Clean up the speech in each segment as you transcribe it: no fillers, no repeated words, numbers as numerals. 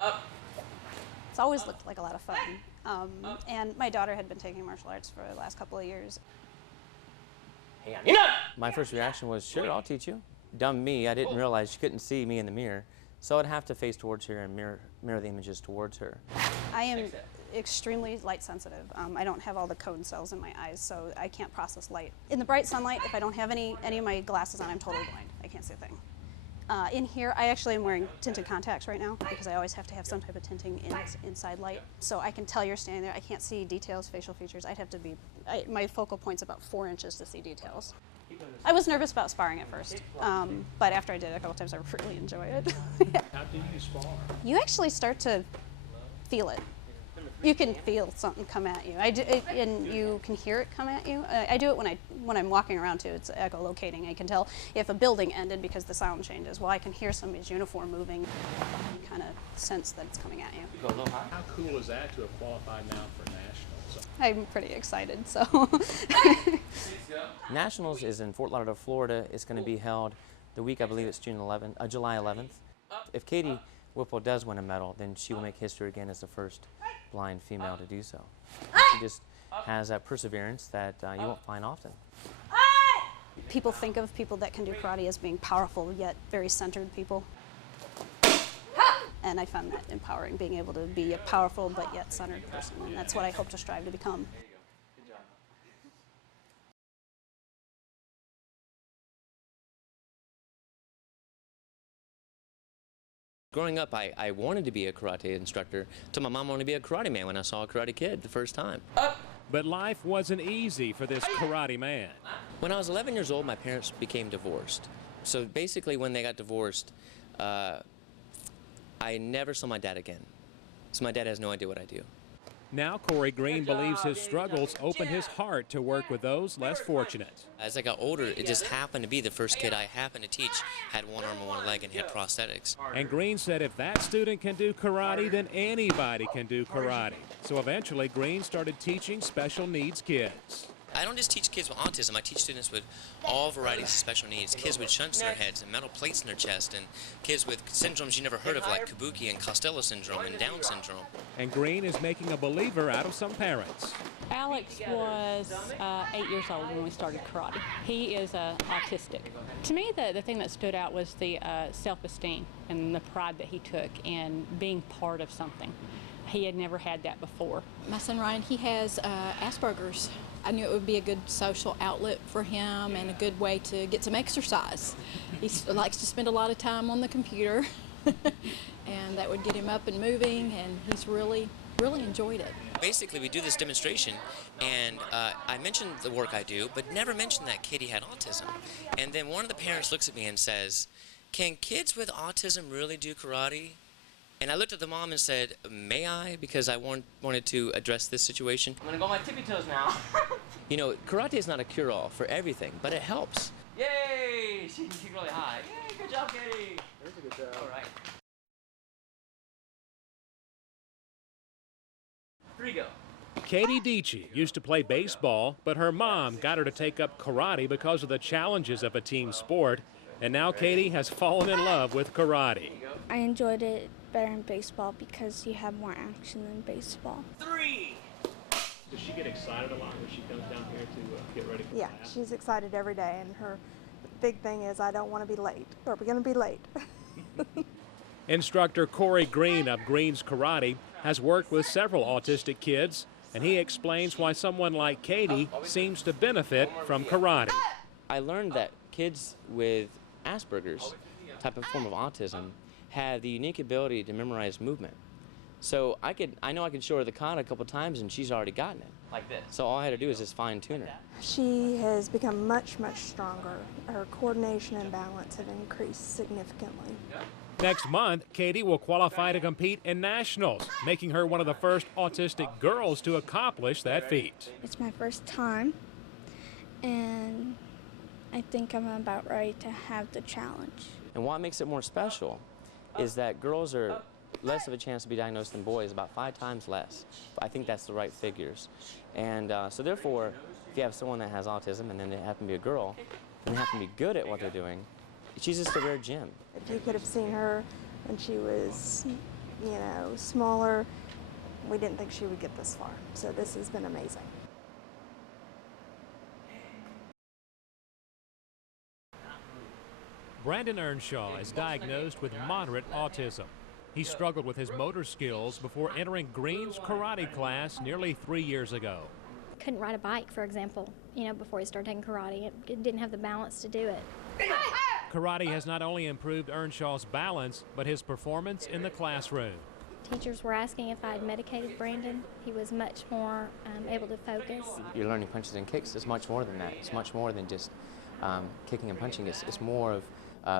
It's always looked like a lot of fun. And my daughter had been taking martial arts for the last couple of years. My first reaction was, sure, I'll teach you. Dumb me, I didn't realize she couldn't see me in the mirror. So I'd have to face towards her and mirror the images towards her. I am extremely light sensitive. I don't have all the cone cells in my eyes, so I can't process light. In the bright sunlight, if I don't have any of my glasses on, I'm totally blind. I can't see a thing. In here, I actually am wearing tinted contacts right now because I always have to have some type of tinting inside light. So I can tell you're standing there. I can't see details, facial features. I'd have to be, my focal point's about 4 inches to see details. I was nervous about sparring at first, but after I did it a couple times, I really enjoy it. How do you spar? You actually start to feel it. You can feel something come at you. And you can hear it come at you. I do it when I'm walking around too. It's echolocating. I can tell if a building ended because the sound changes. Well, I can hear somebody's uniform moving and kind of sense that it's coming at you. How cool is that to have qualified now for nationals? I'm pretty excited. So. Nationals is in Fort Lauderdale, Florida. It's going to be held the week, I believe it's July 11th. If Katie Whipple does win a medal, then she will make history again as the first blind female to do so. She just has that perseverance that you won't find often. People think of people that can do karate as being powerful, yet very centered people. And I found that empowering, being able to be a powerful but yet centered person. And that's what I hope to strive to become. Growing up, I wanted to be a karate instructor. Told my mom I wanted to be a karate man when I saw a Karate Kid the first time. But life wasn't easy for this karate man. When I was 11 years old, my parents became divorced. So basically, when they got divorced, I never saw my dad again. So my dad has no idea what I do. Now Corey Green believes his struggles opened his heart to work with those less fortunate. As I got older, it just happened to be the first kid I happened to teach had one arm and one leg and had prosthetics. And Green said if that student can do karate, then anybody can do karate. So eventually Green started teaching special needs kids. I don't just teach kids with autism, I teach students with all varieties of special needs. Kids with shunts in their heads and metal plates in their chest, and kids with syndromes you never heard of like Kabuki and Costello syndrome and Down syndrome. And Green is making a believer out of some parents. Alex was 8 years old when we started karate. He is autistic. To me, the thing that stood out was the self-esteem and the pride that he took in being part of something. He had never had that before. My son Ryan, he has Asperger's. I knew it would be a good social outlet for him and a good way to get some exercise. He likes to spend a lot of time on the computer, and that would get him up and moving, and he's really enjoyed it. Basically, we do this demonstration, and I mentioned the work I do, but never mentioned that Katie had autism. And then one of the parents looks at me and says, "Can kids with autism really do karate?" And I looked at the mom and said, "May I?" Because I wanted to address this situation. I'm gonna go on my tippy toes now. You know, karate is not a cure-all for everything, but it helps. Yay! She can kick really high. Yay, good job, Katie. There's a good job. All right. 3 go. Katie Dietschy used to play baseball, but her mom got her to take up karate because of the challenges of a team sport. And now Katie has fallen in love with karate. I enjoyed it better in baseball because you have more action than baseball. 3. Does she get excited a lot when she comes down here to get ready for Yeah, class? she's excited every day, and her big thing is, I don't want to be late. Are we going to be late? Instructor Corey Green of Green's Karate has worked with several autistic kids, and he explains why someone like Katie seems to benefit from karate. I learned that kids with Asperger's, type of form of autism, have the unique ability to memorize movement. So I know I could show her the kata a couple times and she's already gotten it. Like this. So all I had to do is just fine tune her. She has become much stronger. Her coordination and balance have increased significantly. Next month, Katie will qualify to compete in nationals, making her one of the first autistic girls to accomplish that feat. It's my first time, and I think I'm about ready to have the challenge. And what makes it more special is that girls are less of a chance to be diagnosed than boys, about 5 times less. I think that's the right figures. And so therefore, if you have someone that has autism and then they happen to be a girl, and they happen to be good at what they're doing, she's just a rare gem. If you could have seen her when she was you know, smaller, we didn't think she would get this far. So this has been amazing. Brandon Earnshaw is diagnosed with moderate autism. He struggled with his motor skills before entering Green's karate class nearly 3 years ago. Couldn't ride a bike, for example, you know, before he started taking karate. It didn't have the balance to do it. Karate has not only improved Earnshaw's balance, but his performance in the classroom. Teachers were asking if I had medicated Brandon. He was much more able to focus. You're learning punches and kicks. It's much more than that. It's much more than just kicking and punching. It's more of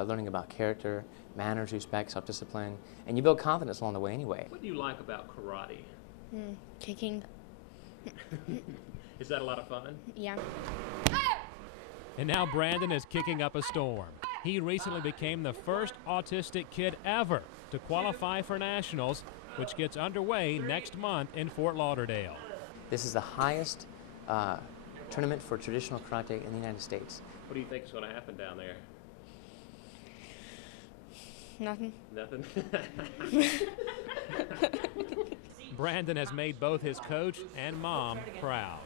learning about character, manners, respect, self-discipline, and you build confidence along the way anyway. What do you like about karate? Kicking. Is that a lot of fun? Yeah. And now Brandon is kicking up a storm. He recently became the first autistic kid ever to qualify for nationals, which gets underway next month in Fort Lauderdale. This is the highest tournament for traditional karate in the United States. What do you think is going to happen down there? Nothing. Nothing? Brandon has made both his coach and mom proud.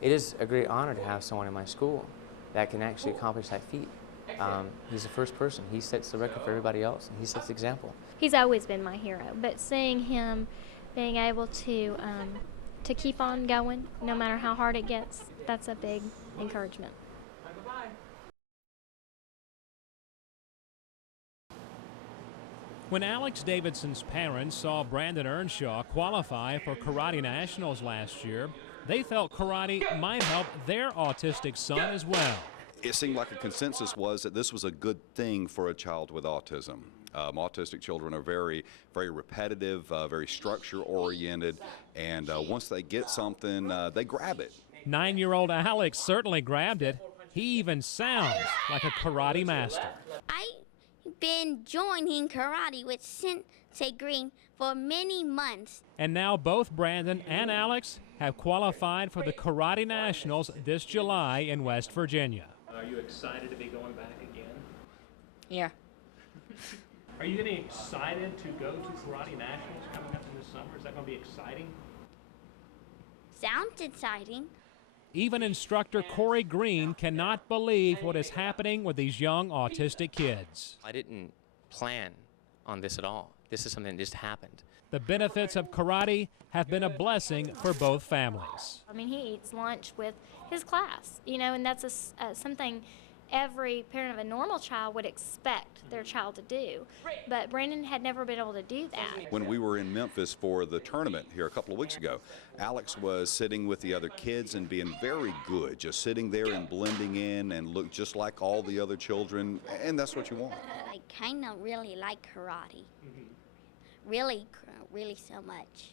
It is a great honor to have someone in my school that can actually accomplish that feat. He's the first person. He sets the record for everybody else, and he sets the example. He's always been my hero, but seeing him being able to keep on going, no matter how hard it gets, that's a big encouragement. When Alex Davidson's parents saw Brandon Earnshaw qualify for Karate Nationals last year, they felt karate might help their autistic son as well. It seemed like a consensus was that this was a good thing for a child with autism. Autistic children are very, very repetitive, very structure-oriented, and once they get something, they grab it. 9-year-old Alex certainly grabbed it. He even sounds like a karate master. I've been joining karate with Sensei Green for many months. And now both Brandon and Alex have qualified for the Karate Nationals this July in West Virginia. Are you excited to be going back again? Yeah. Are you getting excited to go to Karate Nationals coming up in the summer? Is that going to be exciting? Sounds exciting. Even instructor Corey Green cannot believe what is happening with these young autistic kids. I didn't plan on this at all. This is something that just happened. The benefits of karate have been a blessing for both families. I mean, he eats lunch with his class, you know, and that's something every parent of a normal child would expect their child to do. But Brandon had never been able to do that. When we were in Memphis for the tournament here a couple of weeks ago, Alex was sitting with the other kids and being very good, just sitting there and blending in and look just like all the other children, and that's what you want. I kind of really like karate. Really so much.